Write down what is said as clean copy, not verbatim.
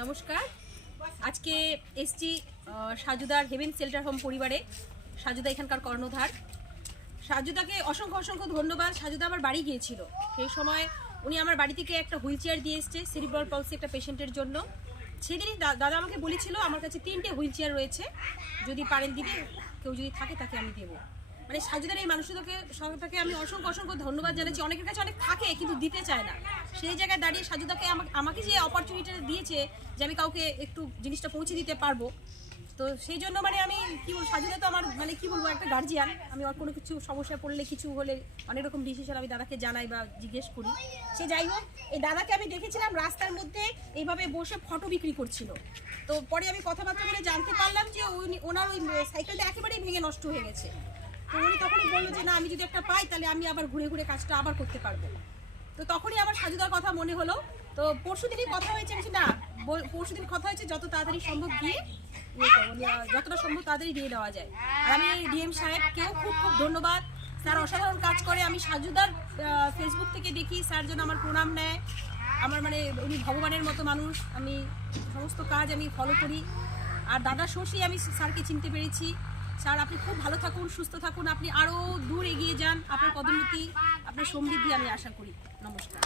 নমস্কার। আজকে এসছি সাজুদার হেভেন শেল্টার হোম পরিবারে। সাজুদা এখানকার কর্ণধার। সাজুদাকে অসংখ্য অসংখ্য ধন্যবাদ। সাজুদা আমার বাড়ি গিয়েছিল, সেই সময় উনি আমার বাড়ি থেকে একটা হুইল চেয়ার দিয়ে এসছে সেরিব্রাল পলসি একটা পেশেন্টের জন্য। সেদিনই দাদা আমাকে বলেছিল আমার কাছে 3টে হুইল চেয়ার রয়েছে, যদি পারেন দিতে, কেউ যদি থাকে তাকে আমি দেবো। মানে সাজুদার এই মানুষটাকে আমি অসংখ্য অসংখ্য ধন্যবাদ জানাচ্ছি। অনেকের কাছে অনেক থাকে কিন্তু দিতে চায় না, সেই জায়গায় দাঁড়িয়ে সাজুদাকে আমাকে যে অপরচুনিটিটা দিয়েছে যে আমি কাউকে একটু জিনিসটা পৌঁছে দিতে পারবো, তো সেই জন্য মানে আমি কি বলবো, সাজুদা তো আমার মানে কি বলবো একটা গার্জিয়ান। আমি আর কোনো কিছু সমস্যা পড়লে কিছু হলে অনেক রকম ডিসিশন আমি দাদাকে জানাই বা জিজ্ঞেস করি। সে যাই হোক, এই দাদাকে আমি দেখেছিলাম রাস্তার মধ্যে এইভাবে বসে ফটো বিক্রি করছিল। তো পরে আমি কথাবার্তা বলে জানতে পারলাম যে ওনার ওই সাইকেলটা একেবারেই ভেঙে নষ্ট হয়ে গেছে। তো উনি তখনই বললো যে না, আমি যদি একটা পাই তাহলে আমি আবার ঘুরে ঘুরে কাজটা আবার করতে পারবো। তো তখনই আমার সাজুদার কথা মনে হলো। তো পরশু দিনই কথা হয়েছে, আমি না পরশু দিন কথা হয়েছে যত তাড়াতাড়ি সম্ভব গিয়ে যতটা সম্ভব তাড়াতাড়ি দিয়ে দেওয়া যায়। আর আমি ডিএম সাহেবকেও খুব খুব ধন্যবাদ। স্যার অসাধারণ কাজ করে। আমি সাজুদার ফেসবুক থেকে দেখি, স্যার যেন আমার প্রণাম নেয়। আমার মানে উনি ভগবানের মতো মানুষ। আমি সমস্ত কাজ আমি ফলো করি। আর দাদা শশী আমি স্যারকে চিনতে পেরেছি। স্যার আপনি খুব ভালো থাকুন, সুস্থ থাকুন, আপনি আরও দূর এগিয়ে যান। আপনার পদোন্নতি, আপনার সমৃদ্ধি আমি আশা করি। নমস্কার।